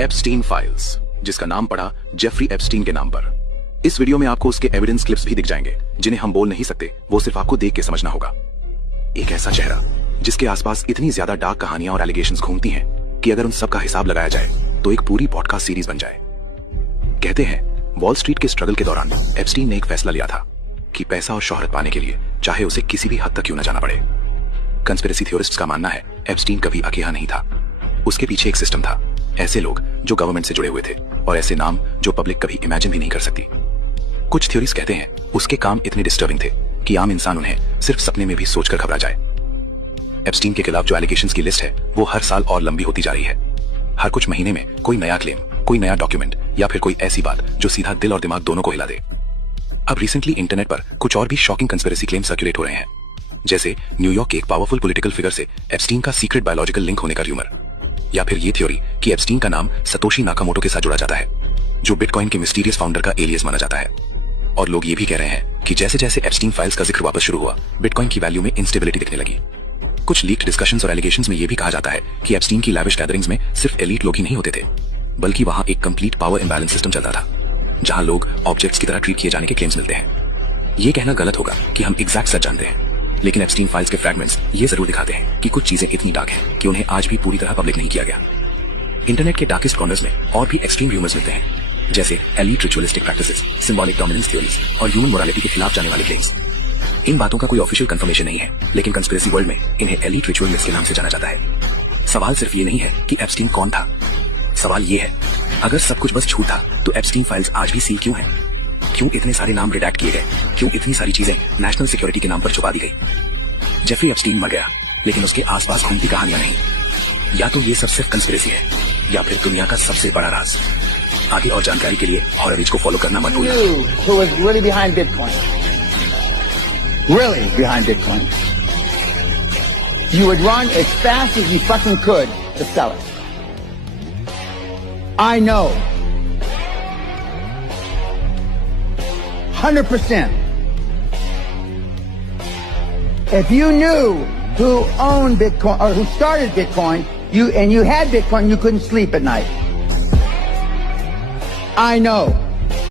Epstein files, जिसका नाम पड़ा जेफरी एप्स्टीन के नाम पर। इस वीडियो में आपको उसके एविडेंस क्लिप्स भी दिख जाएंगे, जिन्हें हम बोल नहीं सकते, वो सिर्फ आपको देख के समझना होगा। एक ऐसा चेहरा जिसके आसपास इतनी ज्यादा डार्क कहानियां और एलिगेशंस घूमती हैं कि अगर उन सब का हिसाब लगाया जाए तो एक पूरी पॉडकास्ट सीरीज बन जाए। कहते हैं वॉल स्ट्रीट के स्ट्रगल के दौरान एप्स्टीन ने एक फैसला लिया था कि पैसा और शोहरत पाने के लिए चाहे उसे किसी भी हद तक क्यों न जाना पड़े। कंस्पिरेसी थ्योरिस्ट्स का मानना है एप्स्टीन कभी अकेला नहीं था, उसके पीछे एक सिस्टम था, ऐसे लोग जो गवर्नमेंट से जुड़े हुए थे और ऐसे नाम जो पब्लिक कभी इमेजिन भी नहीं कर सकती। कुछ थ्योरीज कहते हैं उसके काम इतने डिस्टर्बिंग थे कि आम इंसान उन्हें सिर्फ सपने में भी सोचकर घबरा जाए। एप्स्टीन के खिलाफ जो एलिगेशंस की लिस्ट है वो हर साल और लंबी होती जा रही है। हर कुछ महीने में कोई नया क्लेम, कोई नया डॉक्यूमेंट या फिर कोई ऐसी बात जो सीधा दिल और दिमाग दोनों को हिला दे। अब रिसेंटली इंटरनेट पर कुछ और भी शॉकिंग कंस्पिरेसी क्लेम सर्कुलेट हो रहे हैं, जैसे न्यूयॉर्क के एक पावरफुल पॉलिटिकल फिगर से एप्स्टीन का सीक्रेट बायोलॉजिकल लिंक होने का र्यूमर, या फिर ये थ्योरी कि एप्स्टीन का नाम सतोशी नाकामोटो के साथ जुड़ा जाता है, जो बिटकॉइन के मिस्टीरियस फाउंडर का एलियस माना जाता है। और लोग ये भी कह रहे हैं कि जैसे जैसे एप्स्टीन फाइल्स का जिक्र वापस शुरू हुआ, बिटकॉइन की वैल्यू में इंस्टेबिलिटी दिखने लगी। कुछ लीक्ड डिस्कशंस और एलिगेशंस में ये भी कहा जाता है कि एप्स्टीन की लैविश गैदरिंग्स में सिर्फ एलीट लोग ही नहीं होते थे, बल्कि वहां एक कंप्लीट पावर इंबैलेंस सिस्टम चलता था, जहां लोग ऑब्जेक्ट्स की तरह ट्रीट किए जाने के क्लेम्स मिलते हैं। ये कहना गलत होगा कि हम एग्जैक्ट सच जानते हैं, लेकिन एप्स्टीन फाइल्स के फ्रैगमेंट्स ये जरूर दिखाते हैं कि कुछ चीजें इतनी डार्क हैं कि उन्हें आज भी पूरी तरह पब्लिक नहीं किया गया। इंटरनेट के डार्केस्ट कॉर्नर्स में और भी एक्सट्रीम र्यूमर्स मिलते हैं, जैसे elite ritualistic practices, symbolic dominance theories और ह्यूमन मोरालिटी के खिलाफ जाने वाले क्लेम्स। इन बातों का कोई ऑफिशियल कंफर्मेशन नहीं है, लेकिन कंस्पिरेसी वर्ल्ड में इन्हें एलीट रिचुअलिस्ट के नाम से जाना जाता है। सवाल सिर्फ ये नहीं है कि एप्स्टीन कौन था, सवाल ये है अगर सब कुछ बस झूठ था तो एप्स्टीन फाइल्स आज भी सील क्यों हैं? क्यों इतने सारे नाम रिडैक्ट किए गए? क्यों इतनी सारी चीजें नेशनल सिक्योरिटी के नाम पर छुपा दी गई? जेफरी एप्स्टीन मर गया, लेकिन उसके आसपास घूमती कहानियां नहीं। या तो ये सब सिर्फ कंस्पिरेसी है या फिर दुनिया का सबसे बड़ा राज। आगे और जानकारी के लिए हॉरर एज को फॉलो करना मत भूलना। Who was really behind Bitcoin? Really behind Bitcoin? You would run as fast as you fucking could to sell it. I know. 100%. If you knew who owned Bitcoin or who started Bitcoin, you had Bitcoin, you couldn't sleep at night. I know.